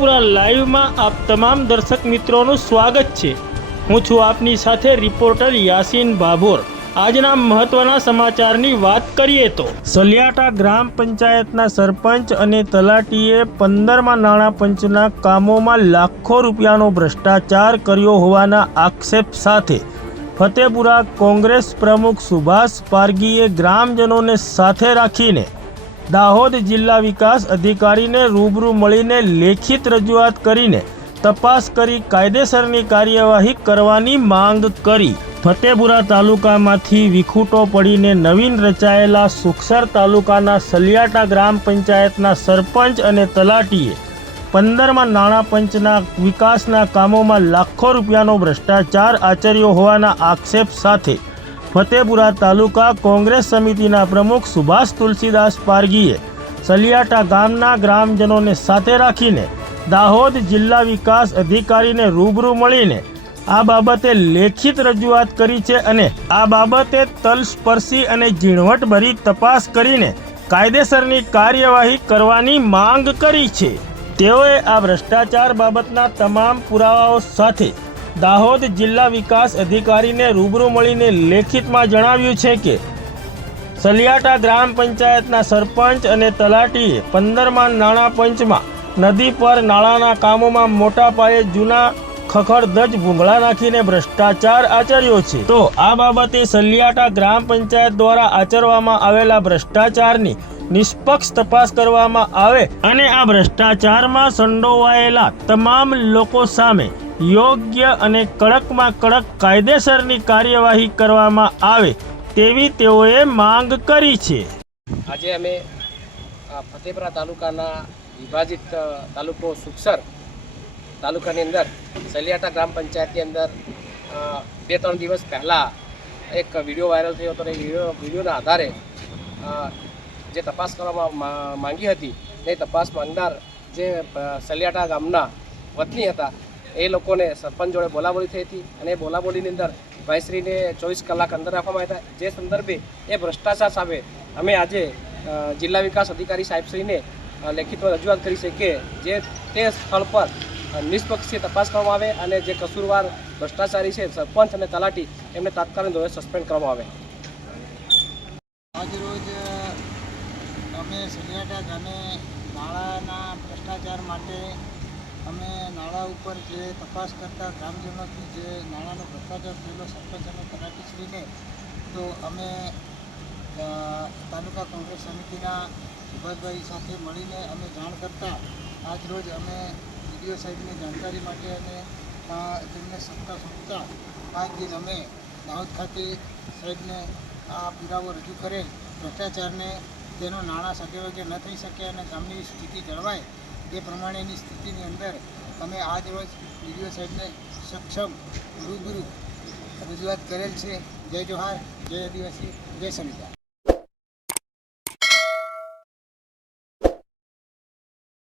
ફતેપુરા લાઈવમાં આપ તમામ દર્શક મિત્રોનું સ્વાગત છે। હું છું આપની સાથે રિપોર્ટર યાસીન ભાભોર। આજના મહત્વના સમાચારની વાત કરીએ તો સલિયાટા ગ્રામ પંચાયતના સરપંચ અને તલાટીએ 15મા નાણાં પંચના કામોમાં લાખો રૂપિયાનો ભ્રષ્ટાચાર કર્યો હોવાના આક્ષેપ સાથે ફતેપુરા કોંગ્રેસ પ્રમુખ સુભાષ પારગીએ ગ્રામજનોને સાથે રાખીને દાહોદ જિલ્લા વિકાસ અધિકારીને રૂબરૂ મળીને લેખિત રજૂઆત કરીને તપાસ કરી કાયદેસરની કાર્યવાહી કરવાની માંગ કરી। ફતેપુરા તાલુકામાંથી વિખૂટો પડીને નવીન રચાયેલા સુખસર તાલુકાના સલિયાટા ગ્રામ પંચાયતના સરપંચ અને તલાટીએ 15મા નાણાં પંચના વિકાસના કામોમાં લાખો રૂપિયાનો ભ્રષ્ટાચાર આચર્યો હોવાના આક્ષેપ સાથે ફતેપુરા તાલુકા કોંગ્રેસ સમિતિના પ્રમુખ સુભાષ તુલસીદાસ પારગીએ સલિયાટા ગામના ગ્રામજનોને સાથે રાખીને દાહોદ જિલ્લા વિકાસ અધિકારીને રૂબરૂ મળીને આ બાબતે લેખિત રજૂઆત કરી છે અને આ બાબતે તલસ્પર્શી અને ઝીણવટભરી તપાસ કરીને કાયદેસરની કાર્યવાહી કરવાની માંગ કરી છે। તેઓએ આ ભ્રષ્ટાચાર બાબતના તમામ પુરાવાઓ સાથે દાહોદ જિલ્લા વિકાસ અધિકારીને રૂબરૂ મળીને લેખિતમાં જણાવ્યું છે કે સલિયાટા ગ્રામ પંચાયતના સરપંચ અને તલાટીએ 15મા નાણાં પંચમાં નદી પર નાળાના કામોમાં મોટા પાયે જૂના ખખડધજ ભૂંગળા નાખીને ભ્રષ્ટાચાર આચર્યો છે। તો આ બાબતે સલિયાટા ગ્રામ પંચાયત દ્વારા આચરવામાં આવેલા ભ્રષ્ટાચારની નિષ્પક્ષ તપાસ કરવામાં આવે અને આ ભ્રષ્ટાચારમાં સંડોવાયેલા તમામ લોકો સામે યોગ્ય અને કડકમાં કડક કાયદેસરની કાર્યવાહી કરવામાં આવે તેવી તેઓએ માંગ કરી છે। આજે અમે ફતેપુરા તાલુકાના વિભાજિત તાલુકો સુખસર તાલુકાની અંદર સલિયાટા ગ્રામ પંચાયતની અંદર 2-3 દિવસ પહેલાં એક વિડીયો વાયરલ થયો હતો અને વિડીયોના આધારે જે તપાસ કરવામાં માંગી હતી એ તપાસ માંગનાર જે સલિયાટા ગામના વતની હતા એ લોકોને સરપંચ જોડે બોલાબોલી થઈ હતી અને એ બોલાબોલીની અંદર ભાઈશ્રીને 24 કલાક અંદર રાખવામાં આવ્યા હતા। જે સંદર્ભે એ ભ્રષ્ટાચાર સામે અમે આજે જિલ્લા વિકાસ અધિકારી સાહેબશ્રીને લેખિતમાં રજૂઆત કરી છે કે જે તે સ્થળ પર નિષ્પક્ષી તપાસ કરવામાં આવે અને જે કસૂરવાર ભ્રષ્ટાચારી છે સરપંચ અને તલાટી એમને તાત્કાલિક ધોરણે સસ્પેન્ડ કરવામાં આવે। આજરોજ અમે સલિયાટા ગામે નાળાના ભ્રષ્ટાચાર માટે અમે નાળા ઉપર જે તપાસ કરતા ગ્રામજનોથી જે નાળાનો ભ્રષ્ટાચાર થયેલો સરપંચ અને તલાટીશ્રીને તો અમે તાલુકા કોંગ્રેસ સમિતિના સુભાષભાઈ સાથે મળીને અમે જાણ કરતા આજરોજ અમે ડીડીઓ સાહેબની જાણકારી માટે અને તેમને સોંપતા આજ દિન અમે દાહોદ ખાતે સાહેબને આ પુરાવો રજૂ કરેલ ભ્રષ્ટાચારને તેનો નાણાં સદુપયોગ ન થઈ શકે અને ગામની સ્થિતિ જળવાય એ પ્રમાણેની સ્થિતિની અંદર અમે આજ રોજ ડીડીઓ સાહેબને સક્ષમ રૂબરૂ રજૂઆત કરેલ છે। જય જોહાર, જય આદિવાસી, જય સંવિધાન।